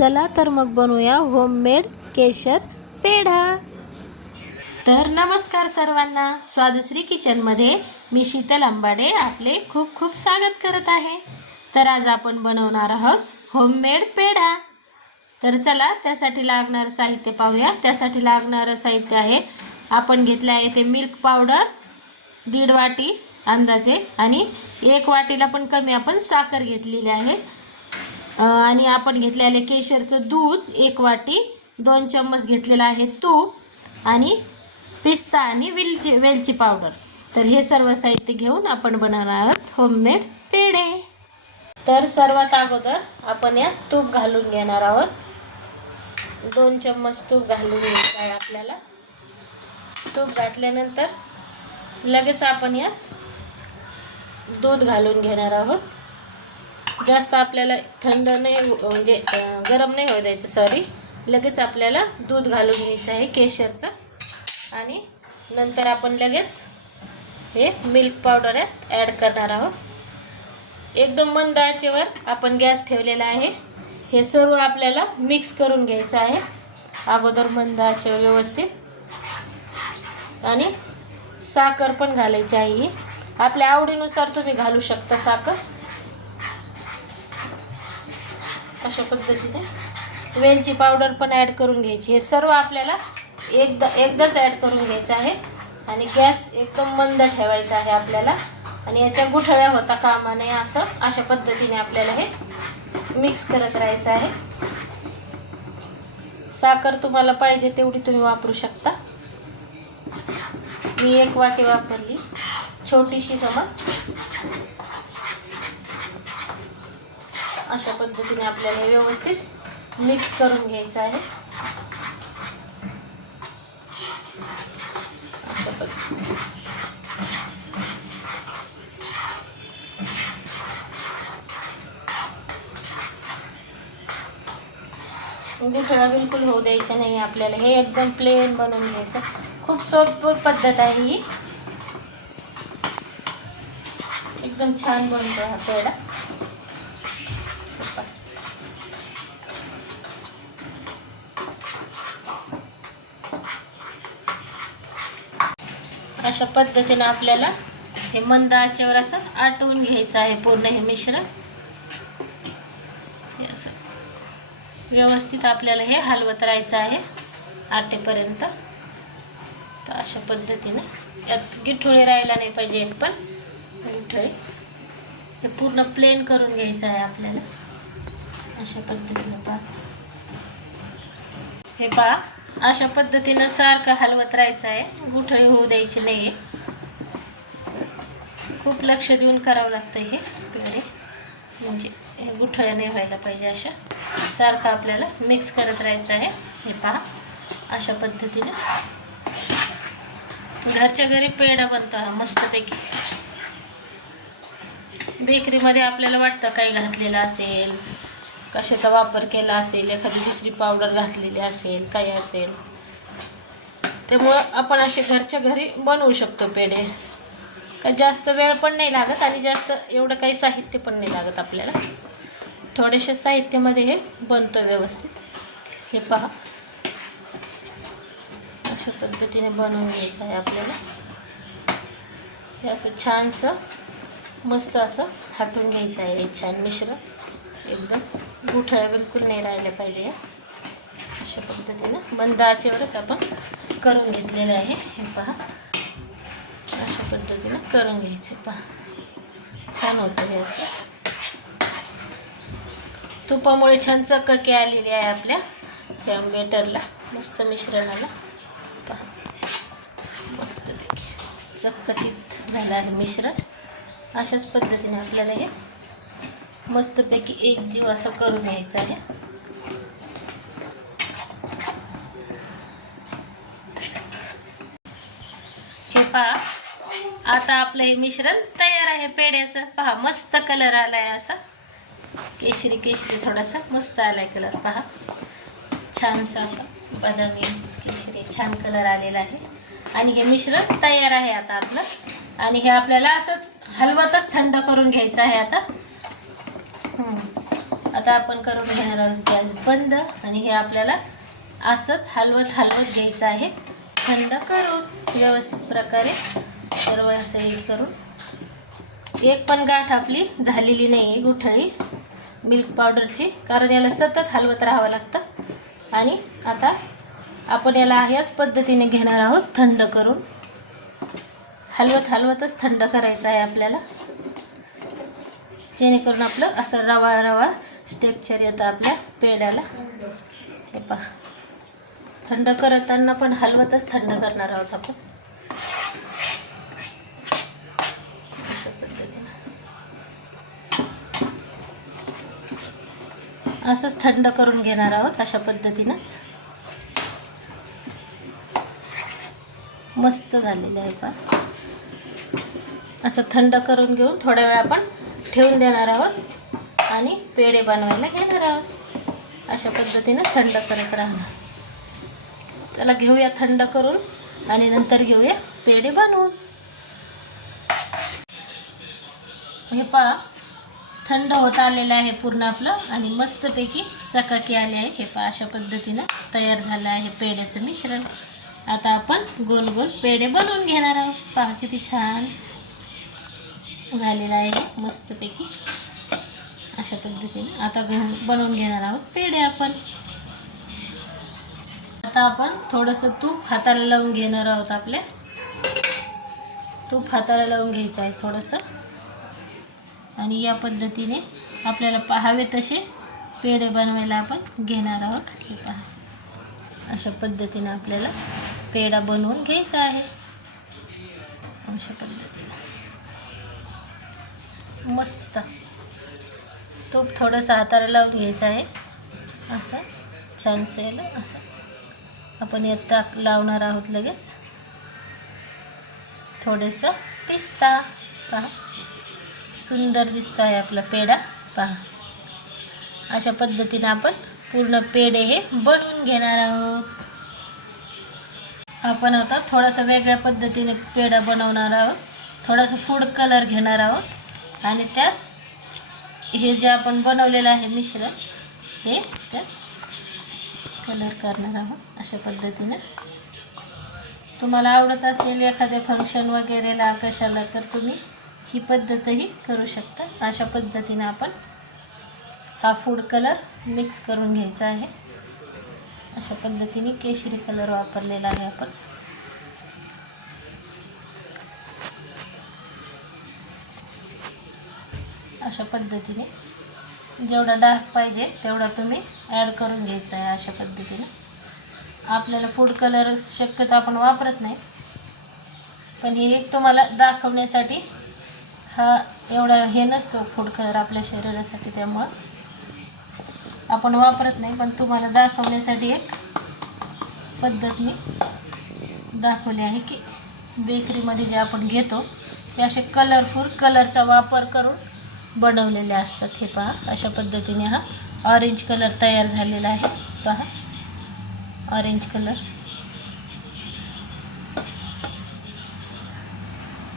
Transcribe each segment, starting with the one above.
चला तर मग बनवूया होममेड केशर पेढा। तर नमस्कार सर्वांना, स्वादश्री किचनमध्ये मी शीतल अंबाडे आपले खूप खूप स्वागत करत आहे। तर आज आपण बनवणार आहोत होममेड पेढा। तर चला त्यासाठी लागणारे साहित्य पाहूया। त्यासाठी लागणारे साहित्य आहे, आपण घेतले आहे ते मिल्क पावडर 1.5 वाटी अंदाजे, आणि 1 वाटीला पण कमी आपण साखर घेतलेली आहे, आणि आपण घेतलेले केशरचं दूध 1 वाटी, 2 चम्मच घेतलेला आहे तूप, आणि पिस्ता आणि वेलची पावडर। तर हे सर्व साहित्य घेऊन आपण बनवणार आहोत होममेड पेढे। तर सर्वात अगोदर आपण यात तूप घालून घेणार आहोत। 2 चम्मच तूप घालून घ्यायचं आहे आपल्याला। तूप घातल्यानंतर लगेच आपण यात दूध घालून घेणार आहोत। जास्त आपल्याला थंड नाही, म्हणजे गरम नाही होऊ द्यायचं, सॉरी, लगेच आपल्याला दूध घालून घ्यायचं आहे केशरचं, आणि नंतर आपण लगेच हे मिल्क पावडर यात ॲड करणार आहोत। एकदम मंद आचेवर आपण गॅस ठेवलेला आहे। हे सर्व आपल्याला मिक्स करून घ्यायचं आहे अगोदर मंद आचेवर व्यवस्थित, आणि साखर पण घालायची आहे। आपल्या आवडीनुसार तुम्ही घालू शकता साखर, अशा पद्धतीने। वेलची पावडर पण ॲड करून घ्यायची। हे सर्व आपल्याला एकदाच ॲड करून घ्यायचं आहे, आणि गॅस एकदम मंद ठेवायचा आहे आपल्याला, आणि याच्या गुठळ्या होता कामा नये, अशा पद्धतीने आपल्याला हे मिक्स करत राहायचं आहे। साखर तुम्हाला पाहिजे तेवढी तुम्ही वापरू शकता। मी 1 वाटी वापरली, छोटीशी समज। अशा पद्धतीने आपल्याला व्यवस्थित मिक्स करून घ्यायचं आहे। अशा पद्धतीने गुठळ्या बिलकुल होऊ द्यायच्या नाही आपल्याला। हे एकदम प्लेन बनवून घ्यायचं। खूप सोपी पद्धत आहे ही, एकदम छान बनतो हा पेढा। अशा पद्धतीने आपल्याला हे मंद आचेवर असं आटवून घ्यायचं आहे पूर्ण हे मिश्रण। हे असं व्यवस्थित आपल्याला हे हलवत राहायचं आहे आटेपर्यंत। तर अशा पद्धतीने यात गिठोळे राहायला नाही पाहिजे, एक पण गिठोळे। हे पूर्ण प्लेन करून घ्यायचं आहे आपल्याला। अशा पद्धतीने पहा, हे पहा, अशा पद्धतीने सारखं हलवत राहायचं आहे, गुठळी होऊ द्यायची नाही। खूप लक्ष देऊन करावं लागतं हे पेढे, म्हणजे हे गुठळ्या नाही व्हायला पाहिजे। अशा सारखं आपल्याला मिक्स करत राहायचं आहे। हे पहा, अशा पद्धतीने घरच्या घरी पेढा बनतो हा मस्तपैकी। बेकरीमध्ये आपल्याला वाटतं काही घातलेलं असेल, कशाचा वापर केला असेल, एखादी दुसरी पावडर घातलेली असेल, काही असेल, त्यामुळं आपण असे घरच्या घरी बनवू शकतो पेढे। काही जास्त वेळ पण नाही लागत, आणि जास्त एवढं काही साहित्य पण नाही लागत आपल्याला। थोड्याशा साहित्यामध्ये हे बनतं व्यवस्थित। हे पहा, अशा पद्धतीने बनवून घ्यायचं आहे आपल्याला। हे असं छानसं मस्त असं थाटून घ्यायचं आहे हे छान मिश्रण। एकदम गुठळ्या बिलकुल नाही राहिल्या पाहिजे। अशा पद्धतीनं मंद आचेवरच आपण करून घेतलेलं आहे। हे पहा, अशा पद्धतीनं करून घ्यायचं। पहा, छान होतं हे असं। तुपामुळे छान चककी आलेली आहे आपल्या त्या बेटरला, मस्त मिश्रणाला। पहा, मस्तपैकी चकचकीत झालं आहे मिश्रण। अशाच पद्धतीने आपल्याला हे मस्तपैकी एकजीव असं करून घ्यायचं आहे। हे पहा, आता आपलं हे मिश्रण तयार आहे पेढ्याचं। पहा, मस्त कलर आलाय, असा केशरी केशरी थोडासा मस्त आलाय कलर। पहा, छानसा असा बदामी केशरी छान कलर आलेला आहे, आणि हे मिश्रण तयार आहे आता आपलं। आणि हे आपल्याला असंच हलवतच थंड करून घ्यायचं आहे आता। आता आपण करून घेणार आहोत गॅस बंद आणि हे आपल्याला असंच हलवत हलवत घ्यायचं आहे, थंड करून व्यवस्थित प्रकारे सर्व असं हे करून. एक पण गाठ आपली झालेली नाही आहे गुठळी मिल्क पावडरची, कारण याला सतत हलवत राहावं लागतं. आणि आता आपण याला ह्याच पद्धतीने घेणार आहोत, थंड करून. हलवत हलवतच थंड करायचं आहे आपल्याला, जेणेकरून आपलं असं रवा रवा स्ट्रक्चर येतं आपल्या पेढ्याला. हे पहा, थंड करताना पण हलवतच थंड करणार आहोत आपण. अशा पद्धतीने असंच थंड करून घेणार आहोत. अशा पद्धतीनंच मस्त झालेलं आहे पहा. असं थंड करून घेऊन थोड्या वेळ आपण ठेवून देणार आहोत आणि पेढे बनवायला घेणार आहोत. अशा पद्धतीने थंड करत राहणार. चला घेऊया थंड करून आणि नंतर घेऊया पेढे बनवून. हे पहा, थंड होत आलेलं आहे पूर्ण आपलं आणि मस्तपैकी चकाकी आले आहे. हे पहा, अशा पद्धतीनं तयार झालं आहे पेढ्याचं मिश्रण. आता आपण गोल गोल पेढे बनवून घेणार आहोत. पहा किती छान झालेलं आहे मस्तपैकी. अशा पद्धतीने आता बनवून घेणार आहोत पेढे आपण. आता आपण थोडंसं तूप हाताला लावून घेणार आहोत. आपल्या तूप हाताला लावून घ्यायचं आहे थोडंसं आणि या पद्धतीने आपल्याला हवे तसे पेढे बनवायला आपण घेणार आहोत. हे पहा, अशा पद्धतीने आपल्याला पेढा बनवून घ्यायचा आहे. अशा पद्धतीने मस्त तूप थोडंसं हाताला लावून घ्यायचं आहे. असं छानसं याला असं आपण यात लावणार आहोत. लगेच थोडंसं पिस्ता. पहा, सुंदर दिसतं आहे आपला पेढा. पहा, अशा पद्धतीने आपण पूर्ण पेढे हे बनवून घेणार आहोत. आपण आता थोडासा वेगळ्या पद्धतीने पेढा बनवणार आहोत. थोडासा फूड कलर घेणार आहोत आणि त्यात हे जे आपण बनवलेलं आहे मिश्रण हे त्यात कलर करणार आहोत. अशा पद्धतीने तुम्हाला आवडत असेल एखाद्या फंक्शन वगैरेला कशाला तर तुम्ही ही पद्धतही करू शकता. अशा पद्धतीने आपण हा फूड कलर मिक्स करून घ्यायचा आहे. अशा पद्धतीने केशरी कलर वापरलेला आहे आपण. अशा पद्धतीने जेवढा डार्क पाहिजे तेवढा तुम्ही ॲड करून घ्यायचा आहे. अशा पद्धतीने आपल्याला फूड कलर शक्यतो आपण वापरत नाही, पण हे एक तुम्हाला दाखवण्यासाठी हा एवढा हे नसतो फूड कलर आपल्या शरीरासाठी, त्यामुळं आपण वापरत नाही. पण तुम्हाला दाखवण्यासाठी एक पद्धत मी दाखवली आहे की बेकरीमध्ये जे आपण घेतो ते असे कलरफुल कलरचा वापर करून बनवलेले असतात. हे पहा, अशा पद्धतीने हा ऑरेंज कलर तयार झालेला आहे. पहा, ऑरेंज कलर.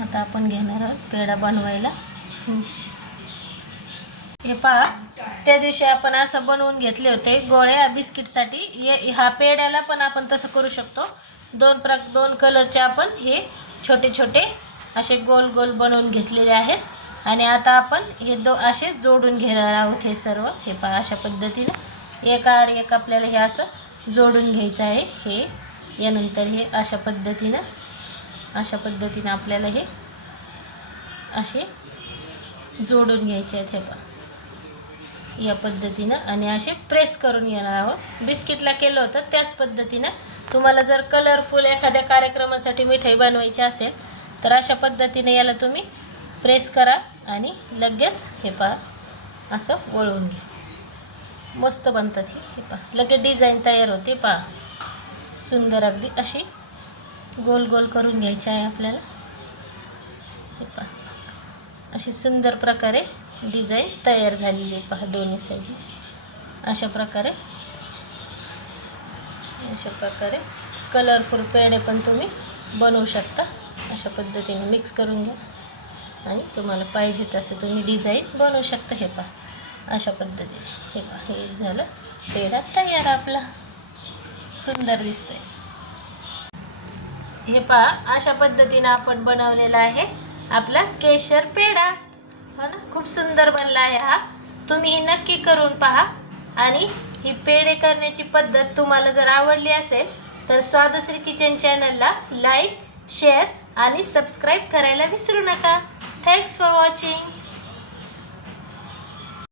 आता आपण घेणार आहोत पेढा बनवायला. हे पहा, त्या दिवशी आपण असं बनवून घेतले होते गोळ्या बिस्किटसाठी. हा पेढ्याला पण आपण तसं करू शकतो. दोन कलरचे आपण हे छोटे छोटे असे गोल गोल बनवून घेतलेले आहेत आणि आता आपण हे असे जोडून घेणार आहोत हे सर्व. हे पहा, अशा पद्धतीने एक आड एक आपल्याला हे असं जोडून घ्यायचं आहे. हे यानंतर हे अशा पद्धतीने आपल्याला हे असे जोडून घ्यायचे आहेत. हे पहा, या पद्धतीनं आणि असे प्रेस करून घेणार आहोत. बिस्किटला केलं होतं त्याच पद्धतीनं तुम्हाला जर कलरफुल एखाद्या कार्यक्रमासाठी मिठाई बनवायची असेल तर अशा पद्धतीने याला तुम्ही प्रेस करा आणि लगेच हे पहा असं वळवून घ्या. मस्त बनतात हे पहा, लगेच डिझाईन तयार होते. पहा, सुंदर अगदी अशी गोल गोल करून घ्यायची आहे आपल्याला. हे पहा, अशी सुंदर प्रकारे डिझाईन तयार झालेली आहे. पहा, दोन्ही साईडने अशा प्रकारे कलरफुल पेढे पण तुम्ही बनवू शकता. अशा पद्धतीने मिक्स करून घ्या आणि तुम्हाला पाहिजे तसं तुम्ही डिझाईन बनवू शकता. हे पहा, अशा पद्धतीने हे पहा, हे झालं पेढा तयार आपला, सुंदर दिसतोय. हे पहा, अशा पद्धतीने आपण बनवलेला आहे आपला केशर पेढा. हो ना, खूप सुंदर बनला आहे हा. तुम्ही ही नक्की करून पहा. आणि ही पेढे करण्याची पद्धत तुम्हाला जर आवडली असेल तर स्वादश्री किचन चॅनलला लाईक, शेअर आणि सबस्क्राईब करायला विसरू नका. Thanks for watching.